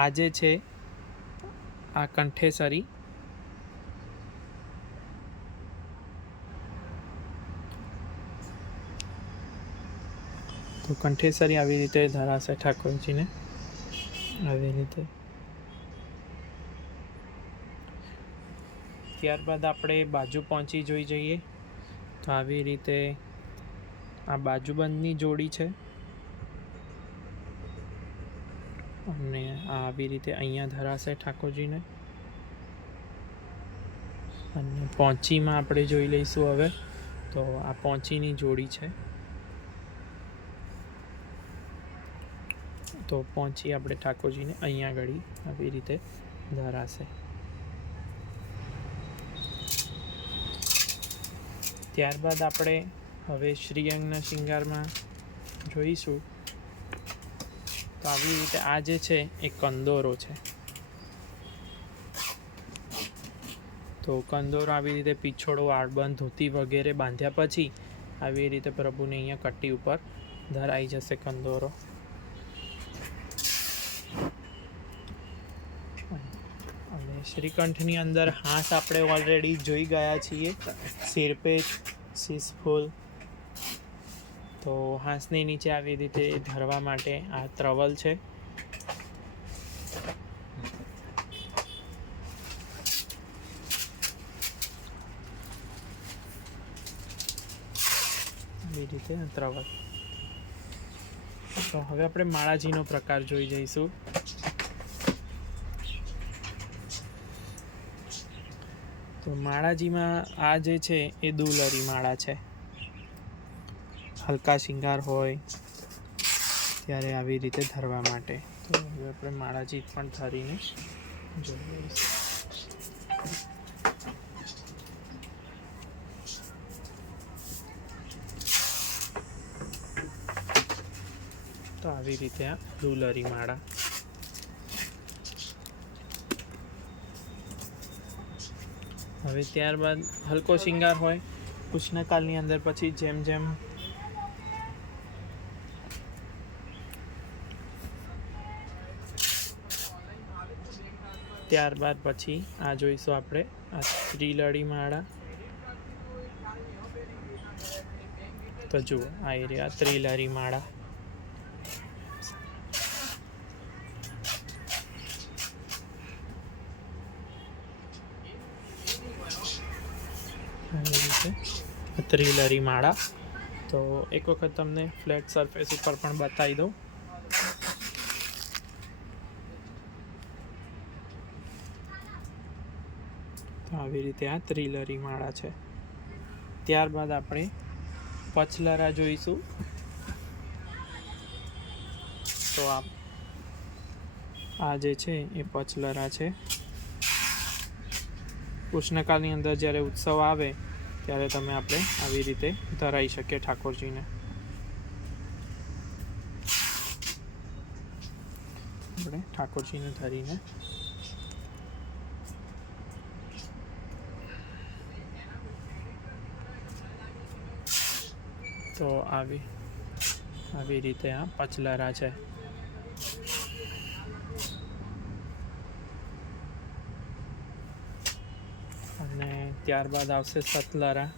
આજે છે આ કંઠેસરી, તો કંઠેસરી આવી રીતે ધરાશે ઠાકોરજીને, આવી રીતે. ત્યારબાદ આપણે બાજુ પહોંચી જોઈ જઈએ તો આવી રીતે આ બાજુબંધની જોડી છે, અને આવી રીતે અહીંયા ધરાશે ઠાકોરજીને. અને પહોંચીમાં આપણે જોઈ લઈશું હવે, તો આ પહોંચીની જોડી છે, તો પહોંચી આપણે ઠાકોરજીને અહીંયા આગળ આવી રીતે ધરાશે. ત્યારબાદ આપણે હવે શ્રીઅંગના શૃંગારમાં જોઈશું, તો આવી રીતે આ જે છે એ કંદોરો છે, તો કંદોરો આવી રીતે પીછોડો, આળબંધ, ધોતી વગેરે બાંધ્યા પછી આવી રીતે પ્રભુને અહીંયા કટ્ટી ઉપર ધરાઈ જશે કંદોરો. અને શ્રીકંઠની અંદર હાથ આપણે ઓલરેડી જોઈ ગયા છીએ, શિરપેચ, શીશફૂલ. તો હાંસની નીચે આવી રીતે ધરવા માટે આ ત્રવલ છે, આવી રીતે ત્રવલ. તો હવે આપણે માળાજીનો પ્રકાર જોઈ જઈશું. તો માળાજીમાં આ જે છે એ દુલરી માળા છે. હલકા શિંગાર હોય ત્યારે આવી રીતે ધરવા માટે. તો હવે આપણે માળાજી પણ ધરીને જોઈએ. તો આવી રીતે આ દુલરી માળા. હવે ત્યારબાદ હલકો શિંગાર હોય કૃષ્ણકાલની અંદર, પછી જેમ જેમ ત્યારબાદ પછી આ જોઈશું આપણે આ ત્રિલળી માળા. તો જુઓ આ એરિયા ત્રિલળી માળા. આવી રીતે ત્રિલળી માળા. તો એક વખત તમને ફ્લેટ સરફેસ ઉપર પણ બતાવી દઉં. તો આવી રીતે આ ત્રિલળી માળા છે. ત્યારબાદ આપણે પચલરા જોઈશું. તો આ જે છે એ પચલરા છે. કૃષ્ણકાલની અંદર જ્યારે ઉત્સવ આવે ત્યારે તમે આપણે આવી રીતે ધરાઈ શકીએ ઠાકોરજીને. આપણે ઠાકોરજીને ધરીને તો આવી રીતે આ પચલરા છે. અને ત્યારબાદ આવશે સતલરા.